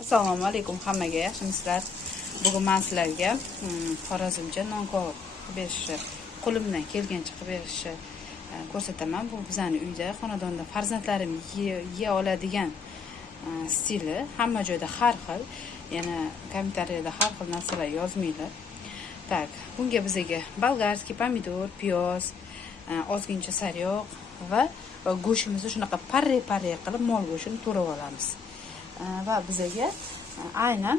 Assalomu alaykum hammaga, yaxshimisizlar? Bugun men sizlarga xorazmcha non kabob qilib berishni, qo'limdan kelgancha qilib berishni ko'rsataman. Bu bizning uyda, xonadonda farzandlarim yeya oladigan stili, hamma joyda har xil. Yana kommentariyada har xil narsalar yozmanglar. Tak, bunga bizga bolgarskiy pomidor, piyoz, ozgincha sariyog' va go'shtimizni shunaqa parre qilib mol go'shtini to'rab olamiz. Va bizga aynan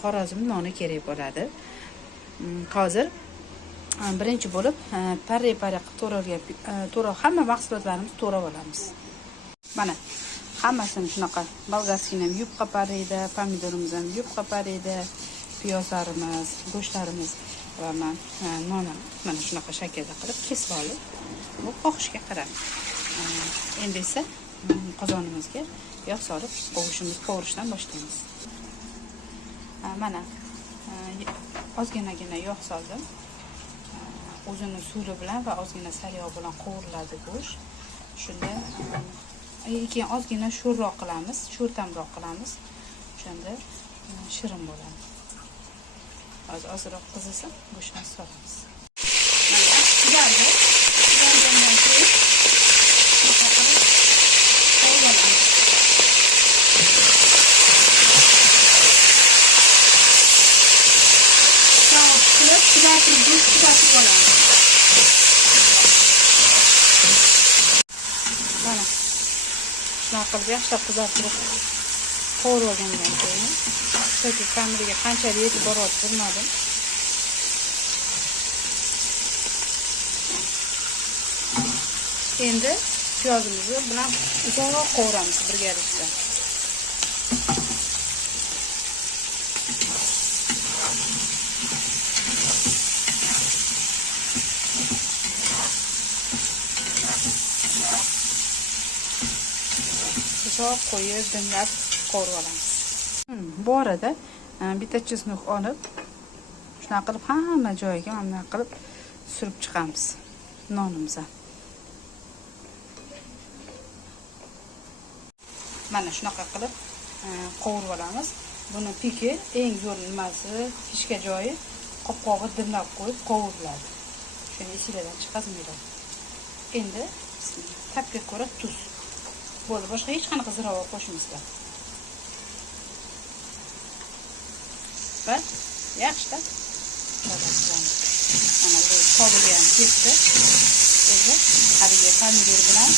Xorazm noni kerak bo'ladi. Hozir birinchi bo'lib parre qilib to'rab hamma mahsulotlarimizni to'rab olamiz. Mana hammasini shunaqa bolgarskiyni ham yubqa parreda, pomidorimiz ham yubqa parreda, piyozlarimiz, go'shtlarimiz va nonni mana shunaqa shaklda qilib kesib olib, bu xohishga qarab. Endi esa qozonimizga yog' solib qovurishdan boshlaymiz. Mana ozgina yog' soldim. O'zini suvi bilan va ozgina sariyog' bilan qovuriladi go'sht. Shunda keyin ozgina sho'rroq qilamiz, sho'rtamroq qilamiz. Shunda shirin bo'ladi. Ozroq qizisa go'shtni solamiz. Mana shunaqa qilib yaxshilab qizartirib qovurib olgandan keyin yoki kameriga qanchalik yetib boryapti bilmadim. Endi piyozimizni bilan uzoq qovuramiz birgalikda. Uzoq qo'yib dimlab qovurib olamiz. Bu orada bitta chesnok olib, shunaqa qilib hamma joyiga mana qilib surib chiqamiz nonimizga. Mana shunaqa qilib qovurib olamiz. Buni piki eng zo'r nimasi, pishga joyi qopqog'i dimlab qo'yib qovuriladi. Shuni esingizdan chiqazmanglar. Endi tapga ko'ra tuz. Bo'ldi, boshqa hech qanaqa ziravor qo'shmaysiz. Va yaxshilab qovuramiz. Mana bu qovurilgan ham ketdi. Endi haliga pomidor bilan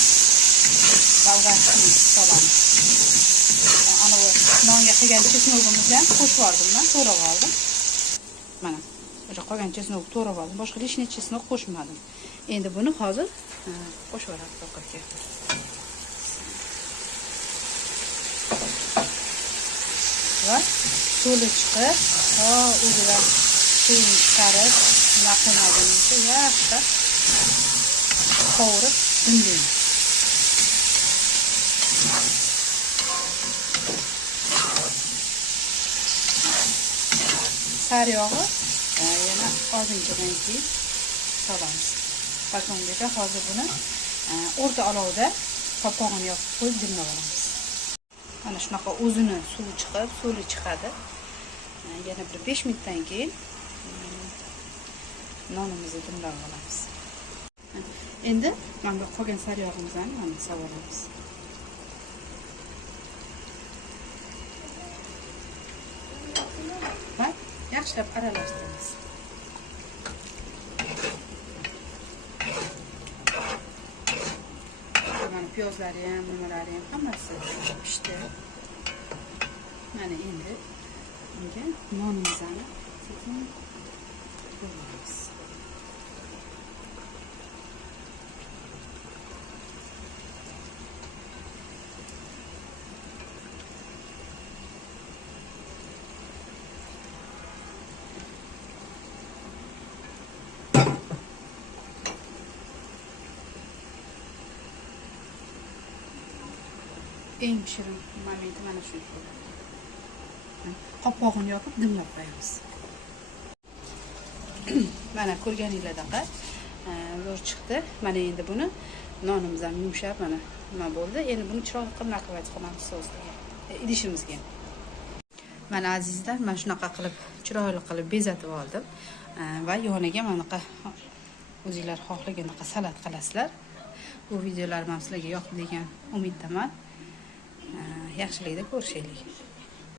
bolgarskiy solamiz. Ana bu nonga qilgan chesnogimizni ham qo'shib oldim, men to'rab oldim. Mana o'sha qolgan chesnogni to'rab oldim. Boshqa hech narsa chesnog qo'shmadim. Endi buni hozir qo'shib yuboramiz ovqatga. Va suli chiqib, o'zidan suvini chiqarib, nima qilmaguncha yaxshilab qovurib dimlaymiz. Sariyog'i yana ozginchadan keyin solamiz. Balkongacha hozir buni o'rta olovda qopqog'ini yopib qo'yib dimlab olamiz. Mana shunaqa o'zini suvi chiqib, suli chiqadi. Yana bir 5 minutdan keyin nonimizni dimlab olamiz. Endi mana bu qolgan sariyog'imizni mana solamiz. Va yaxshilab aralashtiramiz. Mana piyozlari ham, nimalari ham hammasi pishdi. Mana endi bunga nonimizni sekin qo'yamiz. Eng shirin momenti mana shu bo'ladi. Qopqog'ini yopib dimlab qo'yamiz. Mana ko'rganinglardaqa zo'r chiqdi. Mana endi buni nonimiz ham yumshab mana nima bo'ldi. Endi buni chiroyli qilib qilib olamiz sosga, idishimizga. Mana azizlar, men shunaqa qilib chiroyli qilib bezatib oldim va yoniga manaqa o'zingizlar xohlagandaqa salat qilasizlar. Bu videolarim ham sizlarga yoqdi degan umiddaman. Yaxshilikda ko'rishaylik.